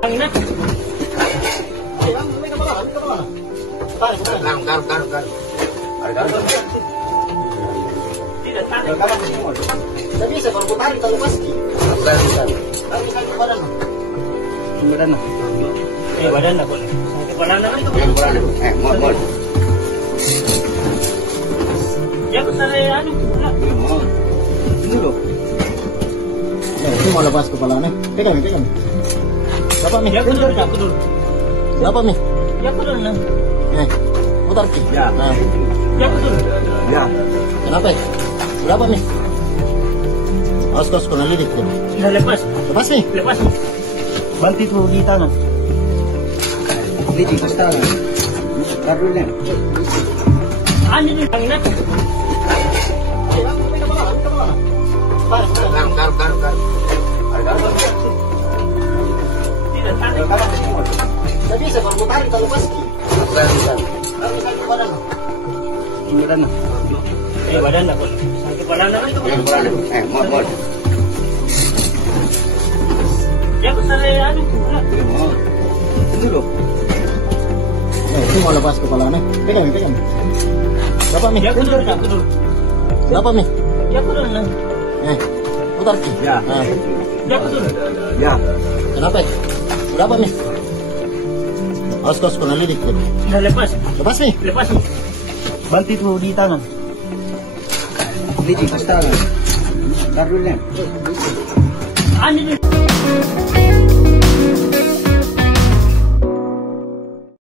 Tidak bisa kalau tarik kalau pasti. Tarik ke badan. Badan. Badan nak boleh. Kepala nak itu. Mohon. Ya betul ya anu. Ini loh. Ini mau lepas kepalanya. Pegang. Berapa Mi? Ya betul. Berapa Mi? Ya betul nah. Putar ki. Ya. Ya betul. Ya. Kenapa? Berapa Mi? Kos kena lidik tuh. Sudah lepas. Lepas Mi? Lepas. Bantu itu di tangan. Lidik di tangan. Taruhnya. Ani ni tangan. Tidak bisa kalau tarik kalau pasti. Tarik ke badan. Badan. Badan nak boleh. Kepala nak itu. Mohon. Ya betul ya anu. Ini loh. Ini mau lepas kepalanya. Pegang. Berapa Mi? Ya betul. Berapa Mi? Ya betul nah. Putar ki. Ya. Ya betul. Ya. Kenapa? Berapa Mi? Kos kena lidik tuh. Sudah lepas. Lepas Mi? Lepas. Bantu itu di tangan. Lidik di tangan. Taruhnya. Ani ni.